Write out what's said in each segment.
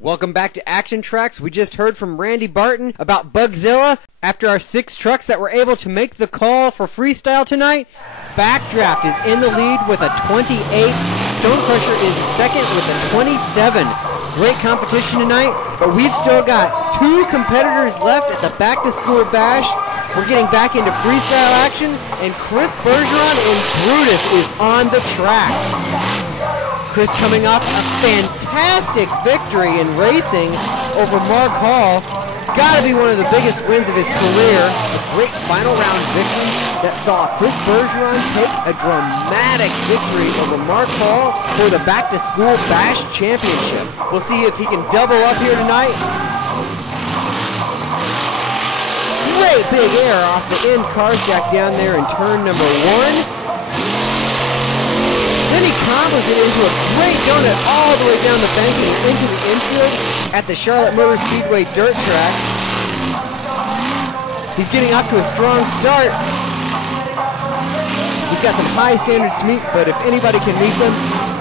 Welcome back to Actiontracks. We just heard from Randy Barton about Bugzilla. After our 6 trucks that were able to make the call for Freestyle tonight, Backdraft is in the lead with a 28. Stone Crusher is second with a 27. Great competition tonight, but we've still got 2 competitors left at the Back to School Bash. We're getting back into freestyle action, and Chris Bergeron and Brutus is on the track. Chris coming off a fantastic victory in racing over Mark Hall. Gotta be one of the biggest wins of his career. A great final round victory that saw Chris Bergeron take a dramatic victory over Mark Hall for the Back to School Bash Championship. We'll see if he can double up here tonight. Great big air off the end car stack down there in turn number 1. Then he combos it into a great donut all the way down the banking and into the infield at the Charlotte Motor Speedway dirt track. He's getting off to a strong start. He's got some high standards to meet, but if anybody can meet them,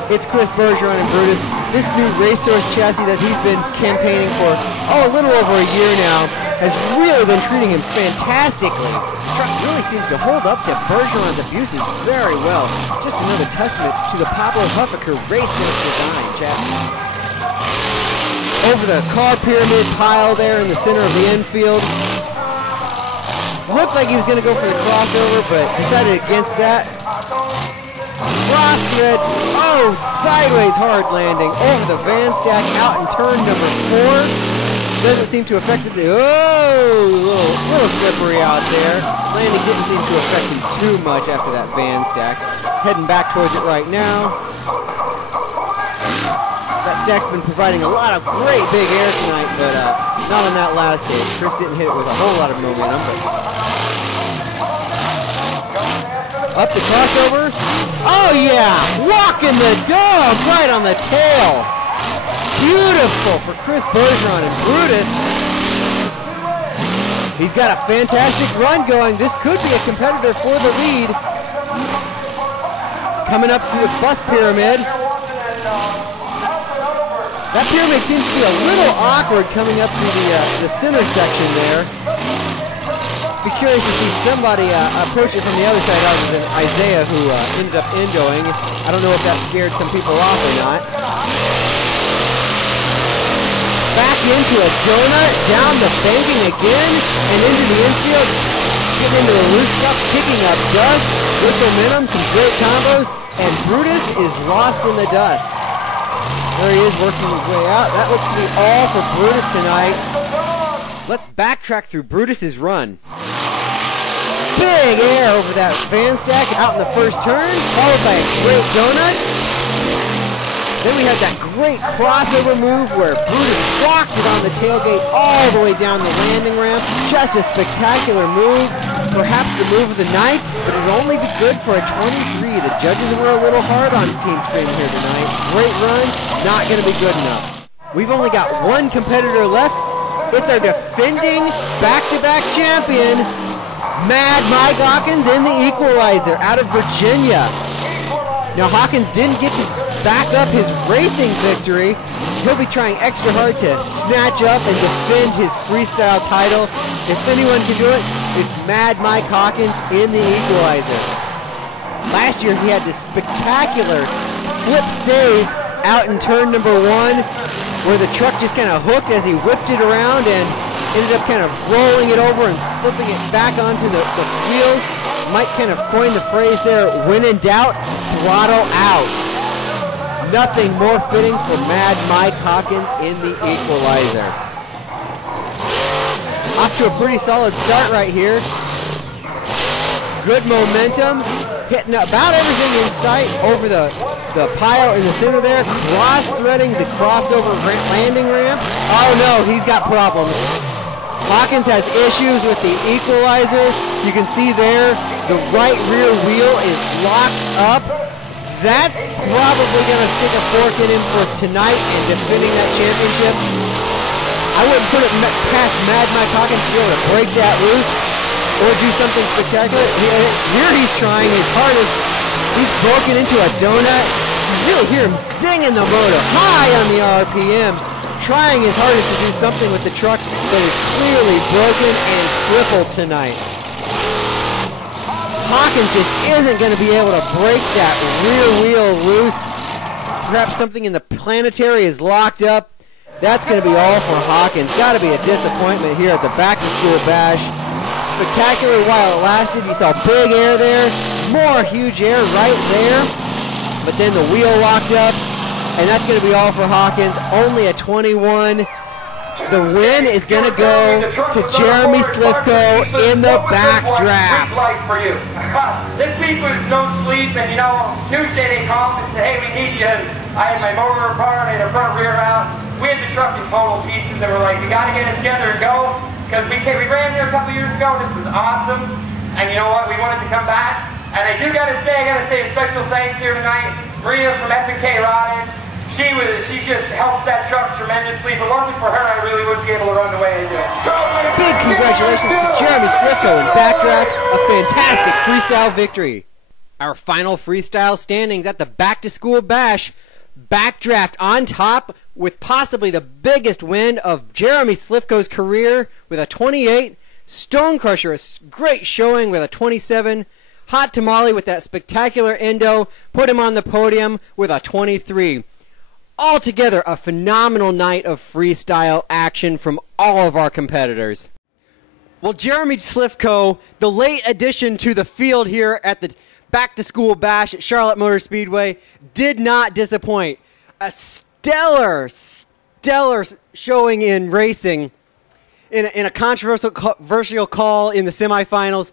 it's Chris Bergeron and Brutus. This new Racehorse chassis that he's been campaigning for, a little over a year now, has really been treating him fantastically. The truck really seems to hold up to Bergeron's abuses very well. Just another testament to the Pablo Huffaker Racehorse design chassis. Over the car pyramid pile there in the center of the infield. Looked like he was going to go for the crossover, but decided against that. Cross thread, sideways hard landing over the van stack out in turn number 4. Doesn't seem to affect it. Little slippery out there. Landing didn't seem to affect him too much after that van stack. Heading back towards it right now. That stack's been providing a lot of great big air tonight, but not on that last day. Chris didn't hit it with a whole lot of momentum. Up the crossover. Oh yeah! Walking the dog right on the tail. Beautiful for Chris Bergeron and Brutus. He's got a fantastic run going. This could be a competitor for the lead. Coming up through the bus pyramid. That pyramid seems to be a little awkward coming up through the center section there. Be curious to see somebody approach it from the other side other than Isaiah, who ended up endoing. I don't know if that scared some people off or not. Back into a donut, down the banking again, and into the infield. Getting into the loose stuff, kicking up dust. Good momentum, some great combos, and Brutus is lost in the dust. There he is working his way out. That looks to be all for Brutus tonight. Let's backtrack through Brutus's run. Big air over that van stack out in the first turn, followed by a great donut. Then we had that great crossover move where Brutus walked it on the tailgate all the way down the landing ramp. Just a spectacular move. Perhaps the move of the night, but it would only be good for a 23. The judges were a little hard on Team Stream here tonight. Great run, not going to be good enough. We've only got 1 competitor left. It's our defending back-to-back champion, Mad Mike Hawkins in the Equalizer out of Virginia. Now Hawkins didn't get to back up his racing victory. He'll be trying extra hard to snatch up and defend his freestyle title. If anyone can do it, it's Mad Mike Hawkins in the Equalizer. Last year he had this spectacular flip save out in turn number 1 where the truck just kind of hooked as he whipped it around and ended up kind of rolling it over and flipping it back onto the wheels. Mike kind of coined the phrase there, when in doubt, throttle out. Nothing more fitting for Mad Mike Hawkins in the Equalizer. Off to a pretty solid start right here. Good momentum, hitting about everything in sight over the pile in the center there, cross-threading the crossover landing ramp. Oh no, he's got problems. Hawkins has issues with the Equalizer. You can see there, the right rear wheel is locked up. That's probably going to stick a fork in him for tonight and defending that championship. I wouldn't put it past Mad Mike Hawkins to be able to break that loose or do something spectacular. Here he's trying his hardest. He's broken into a donut. You really hear him zinging the motor high on the RPMs. trying his hardest to do something with the truck, but is clearly broken and crippled tonight. Hawkins just isn't going to be able to break that rear wheel loose. Perhaps something in the planetary is locked up. That's going to be all for Hawkins. Got to be a disappointment here at the Back to School Bash. Spectacular while it lasted. You saw big air there, more huge air right there, but then the wheel locked up, and that's going to be all for Hawkins. Only a 21. The win is going to go to Jeremy Slivko in the Backdraft. Like for you. This week was no sleep, and you know, Tuesday they called and said, hey, we need you. I had my motor apart, I had a front rear out. We had the truck in total pieces, and we're like, we got to get it together and go. Because we ran here a couple years ago, this was awesome, and you know what, we wanted to come back, and I do gotta say a special thanks here tonight, Maria from F&K Roddings. She just helps that truck tremendously. If it wasn't for her, I really wouldn't be able to run the way I do. Big congratulations to Jeremy Slivko in Backdraft, a fantastic freestyle victory. Our final freestyle standings at the Back to School Bash. Backdraft on top with possibly the biggest win of Jeremy Slivko's career with a 28. Stonecrusher, a great showing with a 27. Hot Tamale with that spectacular endo put him on the podium with a 23. Altogether, a phenomenal night of freestyle action from all of our competitors. Well, Jeremy Slivko, the late addition to the field here at the Back to School Bash at Charlotte Motor Speedway, did not disappoint. A stellar showing in racing in a controversial call in the semifinals.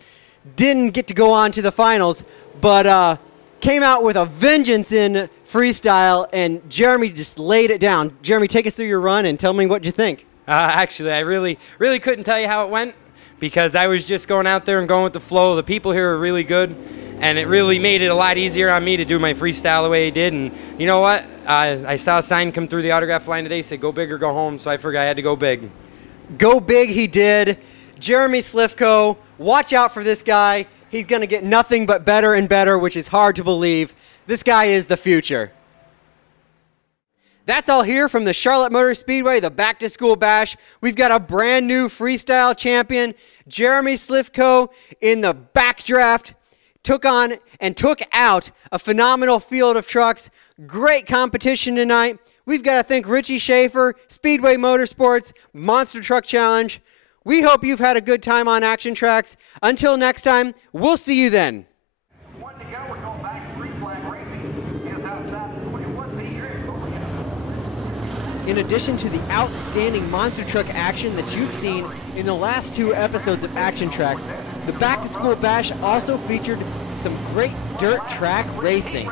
Didn't get to go on to the finals, but came out with a vengeance in freestyle, and Jeremy just laid it down. Jeremy, take us through your run and tell me what you think. Actually, I really couldn't tell you how it went because I was just going out there and going with the flow. The people here are really good, and it really made it a lot easier on me to do my freestyle the way I did. And you know what? I saw a sign come through the autograph line today, said go big or go home, so I figured I had to go big. Go big he did. Jeremy Slivko, watch out for this guy. He's going to get nothing but better and better, which is hard to believe. This guy is the future. That's all here from the Charlotte Motor Speedway, the Back to School Bash. We've got a brand new freestyle champion, Jeremy Slivko, in the Backdraft. Took on and took out a phenomenal field of trucks. Great competition tonight. We've got to thank Richie Schaefer, Speedway Motorsports, Monster Truck Challenge. We hope you've had a good time on Actiontracks. Until next time, we'll see you then. In addition to the outstanding monster truck action that you've seen in the last 2 episodes of Actiontracks, the Back to School Bash also featured some great dirt track racing.